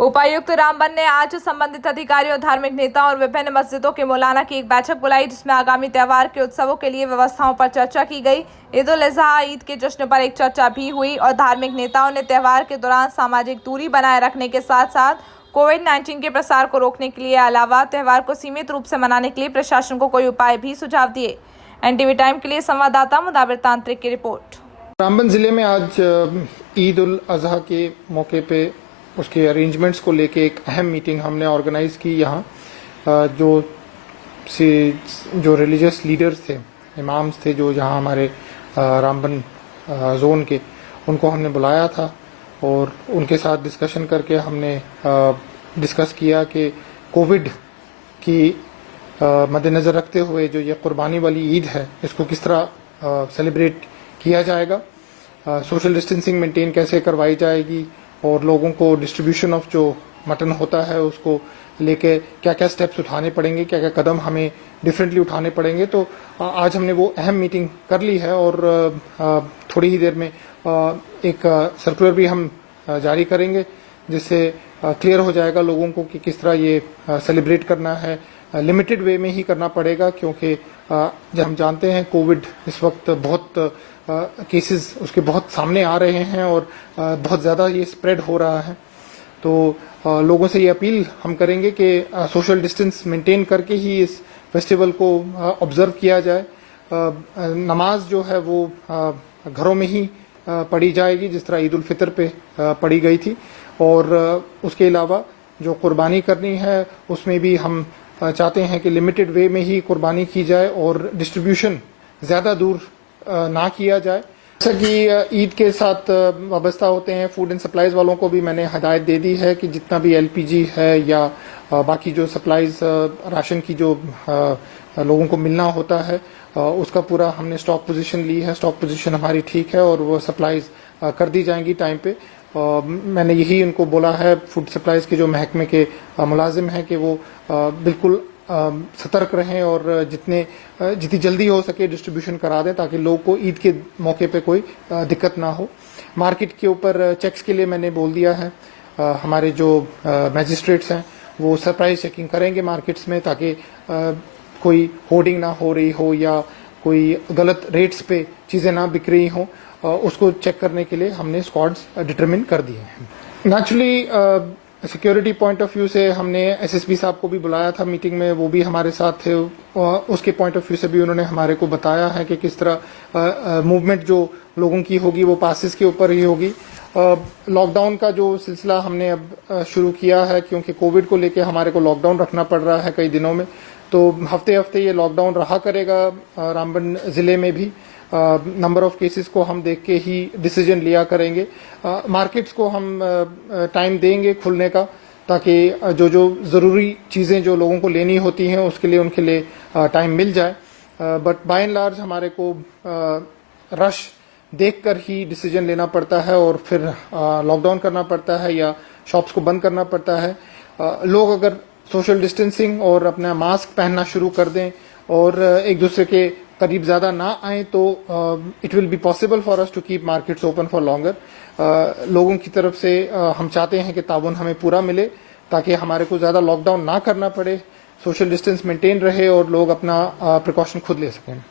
उपायुक्त रामबन ने आज संबंधित अधिकारियों, धार्मिक नेताओं और विभिन्न मस्जिदों के मौलाना की एक बैठक बुलाई, जिसमें आगामी त्योहार के उत्सवों के लिए व्यवस्थाओं पर चर्चा की गई। ईद उल अजहा ईद के जश्न पर एक चर्चा भी हुई और धार्मिक नेताओं ने त्योहार के दौरान सामाजिक दूरी बनाए रखने के साथ साथ कोविड-19 के प्रसार को रोकने के लिए अलावा त्योहार को सीमित रूप से मनाने के लिए प्रशासन को कोई उपाय भी सुझाव दिए। एनटीवी टाइम के लिए संवाददाता मुदाबिर तांत्रिक की रिपोर्ट। रामबन जिले में आज ईद उल अजहा के मौके पे उसके अरेंजमेंट्स को लेके एक अहम मीटिंग हमने ऑर्गेनाइज की। यहाँ जो रिलीजियस लीडर्स थे, इमाम्स थे जो यहाँ हमारे रामबन जोन के, उनको हमने बुलाया था और उनके साथ डिस्कशन करके हमने डिस्कस किया कि कोविड की मद्देनज़र रखते हुए जो ये कुर्बानी वाली ईद है, इसको किस तरह सेलिब्रेट किया जाएगा, सोशल डिस्टेंसिंग मेंटेन कैसे करवाई जाएगी और लोगों को डिस्ट्रीब्यूशन ऑफ जो मटन होता है उसको लेके क्या क्या स्टेप्स उठाने पड़ेंगे, क्या क्या कदम हमें डिफरेंटली उठाने पड़ेंगे। तो आज हमने वो अहम मीटिंग कर ली है और थोड़ी ही देर में एक सर्कुलर भी हम जारी करेंगे, जिससे क्लियर हो जाएगा लोगों को कि किस तरह ये सेलिब्रेट करना है। लिमिटेड वे में ही करना पड़ेगा, क्योंकि जब हम जानते हैं कोविड इस वक्त बहुत केसेस उसके बहुत सामने आ रहे हैं और बहुत ज़्यादा ये स्प्रेड हो रहा है। तो लोगों से ये अपील हम करेंगे कि सोशल डिस्टेंस मेंटेन करके ही इस फेस्टिवल को ऑब्जर्व किया जाए। नमाज जो है वो घरों में ही पढ़ी जाएगी, जिस तरह ईद उल फितर पे पढ़ी गई थी। और उसके अलावा जो कुर्बानी करनी है उसमें भी हम चाहते हैं कि लिमिटेड वे में ही कुर्बानी की जाए और डिस्ट्रीब्यूशन ज़्यादा दूर ना किया जाए। जैसा कि ईद के साथ वाबस्ता होते हैं, फूड एंड सप्लाईज वालों को भी मैंने हदायत दे दी है कि जितना भी एलपीजी है या बाकी जो सप्लाईज राशन की जो लोगों को मिलना होता है, उसका पूरा हमने स्टॉक पोजीशन ली है। स्टॉक पोजीशन हमारी ठीक है और वो सप्लाईज कर दी जाएंगी टाइम पे। मैंने यही उनको बोला है, फूड सप्लाईज के जो महकमे के मुलाजिम हैं, कि वो बिल्कुल सतर्क रहें और जितनी जल्दी हो सके डिस्ट्रीब्यूशन करा दें, ताकि लोगों को ईद के मौके पे कोई दिक्कत ना हो। मार्केट के ऊपर चेक्स के लिए मैंने बोल दिया है, हमारे जो मैजिस्ट्रेट्स हैं वो सरप्राइज चेकिंग करेंगे मार्केट्स में, ताकि कोई होर्डिंग ना हो रही हो या कोई गलत रेट्स पे चीज़ें ना बिक रही हों, उसको चेक करने के लिए हमने स्क्वाड्स डिटरमिन कर दिए हैं। Naturally security point of view से हमने एसएसपी साहब को भी बुलाया था मीटिंग में, वो भी हमारे साथ थे। उसके पॉइंट ऑफ व्यू से भी उन्होंने हमारे को बताया है कि किस तरह मूवमेंट जो लोगों की होगी वो पासेस के ऊपर ही होगी। लॉकडाउन का जो सिलसिला हमने अब शुरू किया है, क्योंकि कोविड को लेके हमारे को लॉकडाउन रखना पड़ रहा है कई दिनों में, तो हफ्ते हफ्ते ये लॉकडाउन रहा करेगा। रामबन ज़िले में भी नंबर ऑफ केसेस को हम देख के ही डिसीजन लिया करेंगे। मार्केट्स को हम टाइम देंगे खुलने का, ताकि जो ज़रूरी चीज़ें जो लोगों को लेनी होती हैं उसके लिए उनके लिए टाइम मिल जाए। बट बाय एंड लार्ज हमारे को रश देखकर ही डिसीजन लेना पड़ता है और फिर लॉकडाउन करना पड़ता है या शॉप्स को बंद करना पड़ता है। लोग अगर सोशल डिस्टेंसिंग और अपना मास्क पहनना शुरू कर दें और एक दूसरे के करीब ज़्यादा ना आए, तो it will be possible for us to keep markets open for longer. लोगों की तरफ से हम चाहते हैं कि ताउन हमें पूरा मिले, ताकि हमारे को ज़्यादा लॉकडाउन ना करना पड़े, सोशल डिस्टेंस मेंटेन रहे और लोग अपना प्रिकॉशन खुद ले सकें।